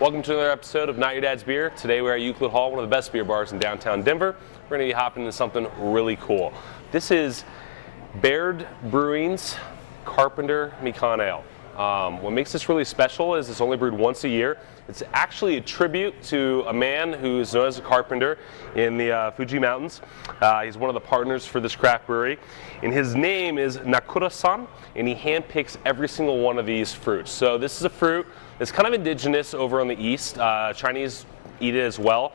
Welcome to another episode of Not Your Dad's Beer. Today we're at Euclid Hall, one of the best beer bars in downtown Denver. We're going to be hopping into something really cool. This is Baird Brewing's Carpenter Mikan Ale. What makes this really special is it's only brewed once a year. It's actually a tribute to a man who's known as a carpenter in the Fuji Mountains. He's one of the partners for this craft brewery. And his name is Nakura-san, and he handpicks every single one of these fruits. So this is a fruit that's kind of indigenous over on the east. Chinese eat it as well.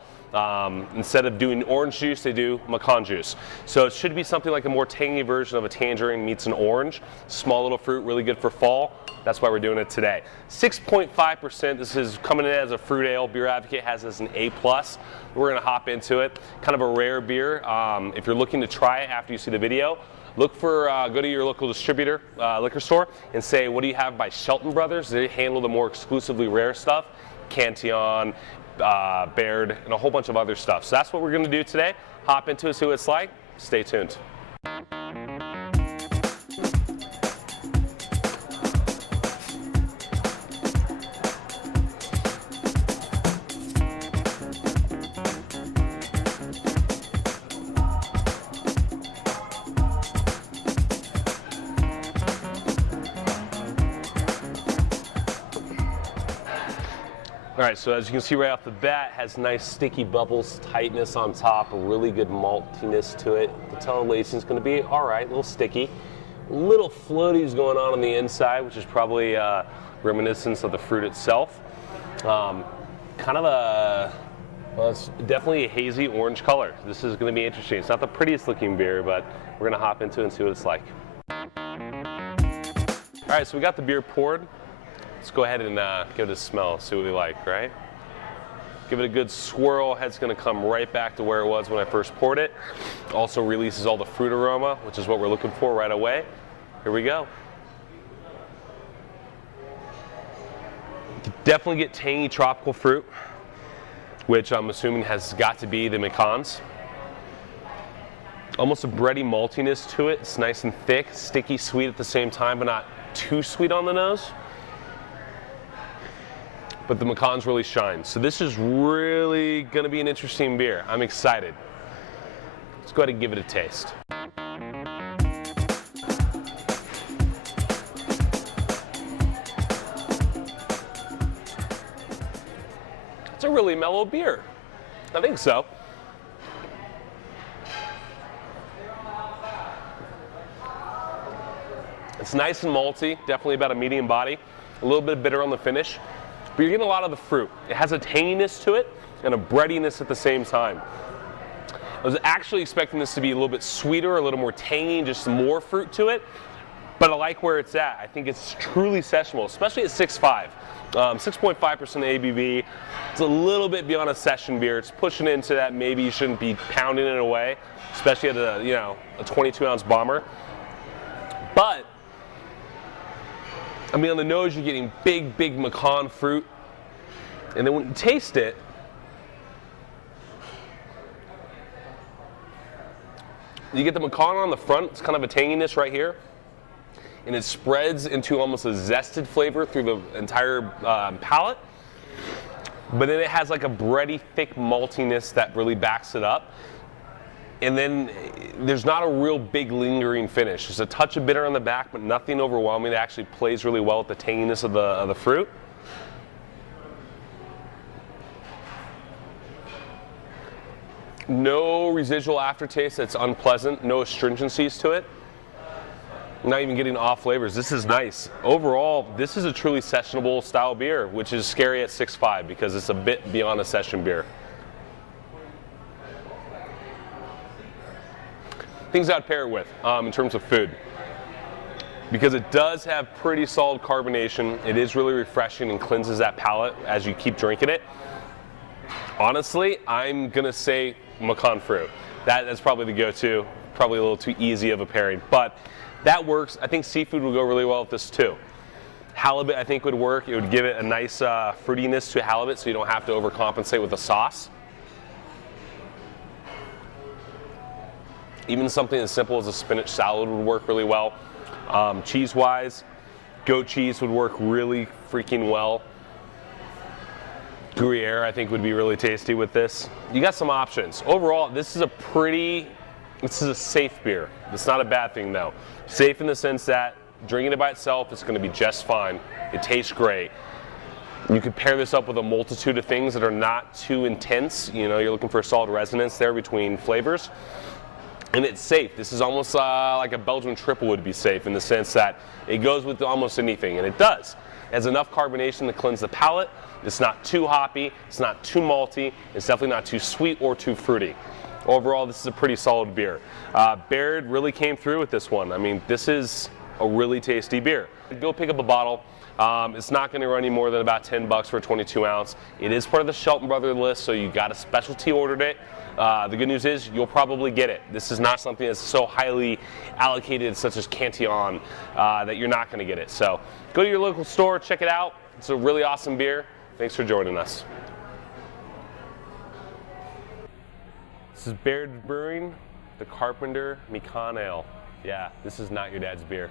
Instead of doing orange juice, they do Mikan juice. So it should be something like a more tangy version of a tangerine meets an orange. Small little fruit, really good for fall. That's why we're doing it today. 6.5%, this is coming in as a fruit ale. Beer Advocate has this an A+. We're gonna hop into it. Kind of a rare beer. If you're looking to try it after you see the video, look for, go to your local distributor, liquor store, and say, what do you have by Shelton Brothers? They handle the more exclusively rare stuff. Cantillon, Baird, and a whole bunch of other stuff. So that's what we're gonna do today. Hop into it, see what it's like. Stay tuned. All right, so as you can see right off the bat, it has nice sticky bubbles, tightness on top, a really good maltiness to it. The tail lacing is going to be all right, a little sticky. Little floaties going on the inside, which is probably reminiscence of the fruit itself. Kind of a, well, it's definitely a hazy orange color. This is going to be interesting. It's not the prettiest looking beer, but we're going to hop into it and see what it's like. All right, so we got the beer poured. Let's go ahead and give it a smell, see what we like, right? Give it a good swirl. Head's gonna come right back to where it was when I first poured it. Also releases all the fruit aroma, which is what we're looking for right away. Here we go. You definitely get tangy tropical fruit, which I'm assuming has got to be the Mikans. Almost a bready maltiness to it. It's nice and thick, sticky, sweet at the same time, but not too sweet on the nose. But the Mikans really shine. So this is really gonna be an interesting beer. I'm excited. Let's go ahead and give it a taste. It's a really mellow beer. I think so. It's nice and malty, definitely about a medium body. A little bit bitter on the finish. But you're getting a lot of the fruit. It has a tanginess to it and a breadiness at the same time. I was actually expecting this to be a little bit sweeter, a little more tangy, just more fruit to it. But I like where it's at. I think it's truly sessionable, especially at 6.5. 6.5% ABV. It's a little bit beyond a session beer. It's pushing into that maybe you shouldn't be pounding it away, especially at a, you know, a 22-ounce bomber. But I mean, on the nose, you're getting big, big Mikan fruit. And then when you taste it, you get the Mikan on the front. It's kind of a tanginess right here. And it spreads into almost a zested flavor through the entire palate. But then it has like a bready, thick maltiness that really backs it up. And then there's not a real big lingering finish. There's a touch of bitter on the back, but nothing overwhelming. It actually plays really well with the tanginess of the fruit. No residual aftertaste that's unpleasant. No astringencies to it. Not even getting off flavors. This is nice. Overall, this is a truly sessionable style beer, which is scary at 6.5 because it's a bit beyond a session beer. Things I'd pair it with in terms of food. Because it does have pretty solid carbonation. It is really refreshing and cleanses that palate as you keep drinking it. Honestly, I'm gonna say Mikan fruit. That's probably the go-to. Probably a little too easy of a pairing, but that works. I think seafood would go really well with this too. Halibut, I think, would work. It would give it a nice fruitiness to halibut, so you don't have to overcompensate with the sauce. Even something as simple as a spinach salad would work really well. Cheese-wise, goat cheese would work really freaking well. Gruyere, I think, would be really tasty with this. You got some options. Overall, this is a safe beer. It's not a bad thing, though. Safe in the sense that drinking it by itself, it's going to be just fine. It tastes great. You could pair this up with a multitude of things that are not too intense. You know, you're looking for a solid resonance there between flavors. And it's safe. This is almost like a Belgian triple would be safe in the sense that it goes with almost anything, and it does. It has enough carbonation to cleanse the palate. It's not too hoppy. It's not too malty. It's definitely not too sweet or too fruity. Overall, this is a pretty solid beer. Baird really came through with this one. I mean, this is a really tasty beer. Go pick up a bottle. It's not going to run you more than about $10 for a 22 ounce. It is part of the Shelton Brothers list, so you got a specialty ordered it. The good news is you'll probably get it. This is not something that's so highly allocated, such as Cantillon, that you're not going to get it. So go to your local store, check it out. It's a really awesome beer. Thanks for joining us. This is Baird Brewing, the Carpenter Mikan Ale. Yeah, this is not your dad's beer.